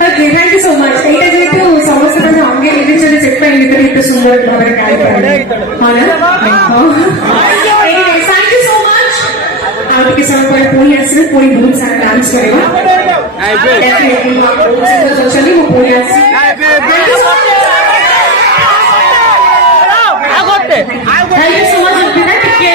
Thank you so much. ಸಮಸ್ಯೆಗಳನ್ನು ಹಂಗೆ ನಿರೀಕ್ಷಣೆ check ಇಟ್ಟು ಸುಂದರ ಥ್ಯಾಂಕ್ ಯು ಸೋ ಮಚ್. आपके साथ कोई पूरी हंसी कोई बहुत सारा डांस करेगा डेफिनेटली वो चलिए वो पूरी हंसी थैंक यू सो मच बिना टिके